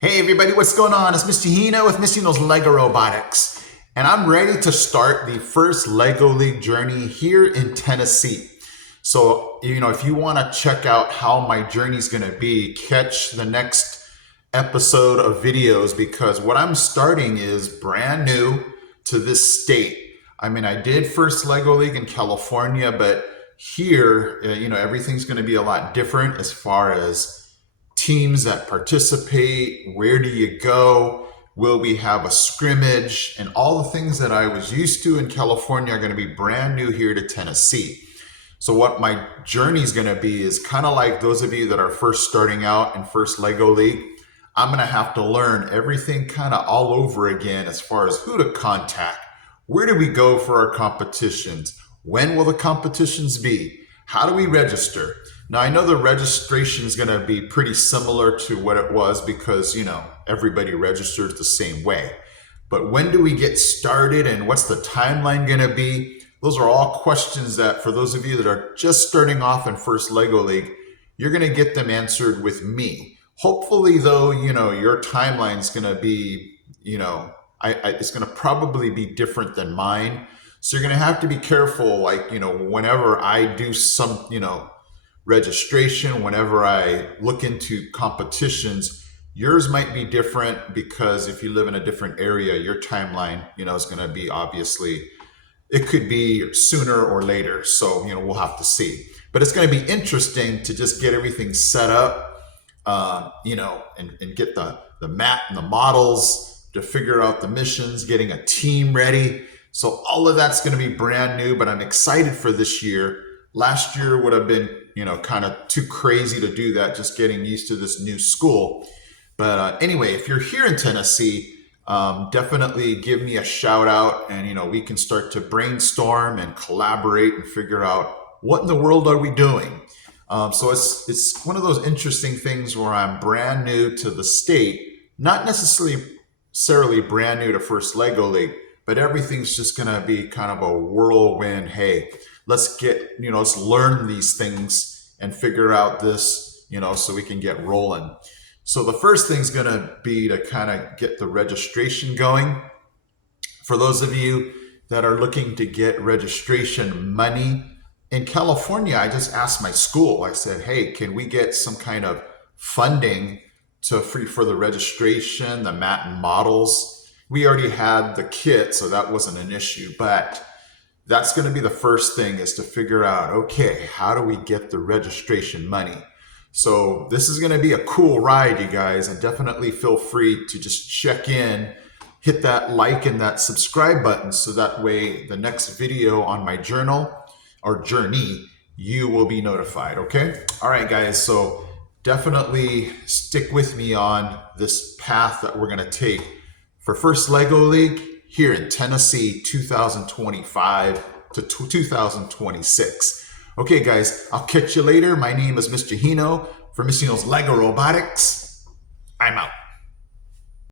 Hey everybody, what's going on? It's Mr. Hino with Mr. Hino's Lego Robotics. And I'm ready to start the first Lego League journey here in Tennessee. So, if you want to check out how my journey is going to be, catch the next episode of videos because what I'm starting is brand new to this state. I mean, I did first Lego League in California, but here, everything's going to be a lot different as far as teams that participate, where do you go, will we have a scrimmage, and all the things that I was used to in California are going to be brand new here to Tennessee. So what my journey is going to be is kind of like those of you that are first starting out in first Lego League. I'm going to have to learn everything kind of all over again as far as who to contact, where do we go for our competitions, when will the competitions be, how do we register. Now, I know the registration is going to be pretty similar to what it was because, everybody registers the same way. But when do we get started and what's the timeline going to be? Those are all questions that for those of you that are just starting off in first Lego League, you're going to get them answered with me. Hopefully, though, your timeline is going to be, it's going to probably be different than mine. So you're going to have to be careful, whenever I do some, registration, whenever I look into competitions, yours might be different because if you live in a different area, your timeline, is going to be obviously, it could be sooner or later. So, we'll have to see. But it's going to be interesting to just get everything set up, and get the map and the models to figure out the missions, getting a team ready. So all of that's going to be brand new, but I'm excited for this year. Last year would have been, kind of too crazy to do that, just getting used to this new school. But anyway, if you're here in Tennessee, definitely give me a shout out and, we can start to brainstorm and collaborate and figure out what in the world are we doing. So it's one of those interesting things where I'm brand new to the state, not necessarily brand new to first Lego League, but everything's just going to be kind of a whirlwind. Hey, let's learn these things and figure out this, so we can get rolling. So the first thing's going to be to kind of get the registration going. For those of you that are looking to get registration money in California, I just asked my school, I said, hey, can we get some kind of funding for the registration, the mat and models? We already had the kit, so that wasn't an issue, but that's going to be the first thing is to figure out, okay, how do we get the registration money? So this is going to be a cool ride, you guys, and definitely feel free to just check in, hit that like and that subscribe button so that way the next video on my journey, you will be notified, okay? All right, guys, so definitely stick with me on this path that we're going to take for first Lego League here in Tennessee 2025 to 2026. Okay, guys, I'll catch you later. My name is Mr. Hino from Mr. Hino's Lego Robotics. I'm out.